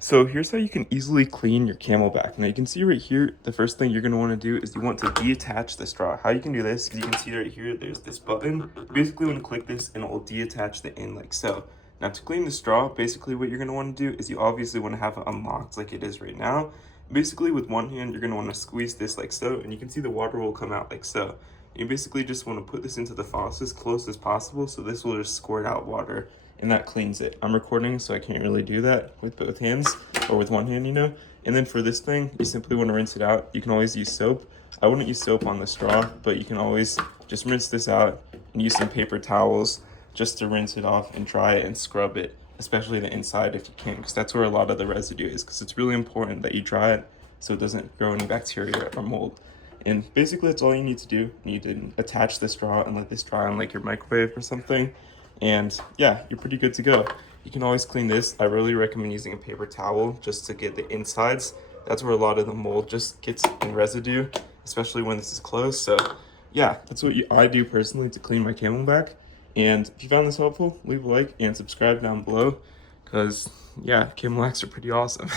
So here's how you can easily clean your Camelbak. Now you can see right here, the first thing you're going to want to do is you want to detach the straw. How you can do this is you can see right here, there's this button. Basically, when you click this, and it will detach the end like so. Now to clean the straw, basically what you're going to want to do is you obviously want to have it unlocked like it is right now. Basically with one hand, you're going to want to squeeze this like so, and you can see the water will come out like so. You basically just want to put this into the faucet as close as possible, so this will just squirt out water and that cleans it. I'm recording, so I can't really do that with both hands or with one hand, you know. And then for this thing, you simply want to rinse it out. You can always use soap. I wouldn't use soap on the straw, but you can always just rinse this out and use some paper towels just to rinse it off and dry it and scrub it, especially the inside if you can, because that's where a lot of the residue is, because it's really important that you dry it so it doesn't grow any bacteria or mold. And basically that's all you need to do. You need to attach the straw and let this dry on like your microwave or something. And yeah, you're pretty good to go. You can always clean this. I really recommend using a paper towel just to get the insides. That's where a lot of the mold just gets in residue, especially when this is closed. So yeah, that's what I do personally to clean my Camelbak. And if you found this helpful, leave a like and subscribe down below because yeah, Camelbaks are pretty awesome.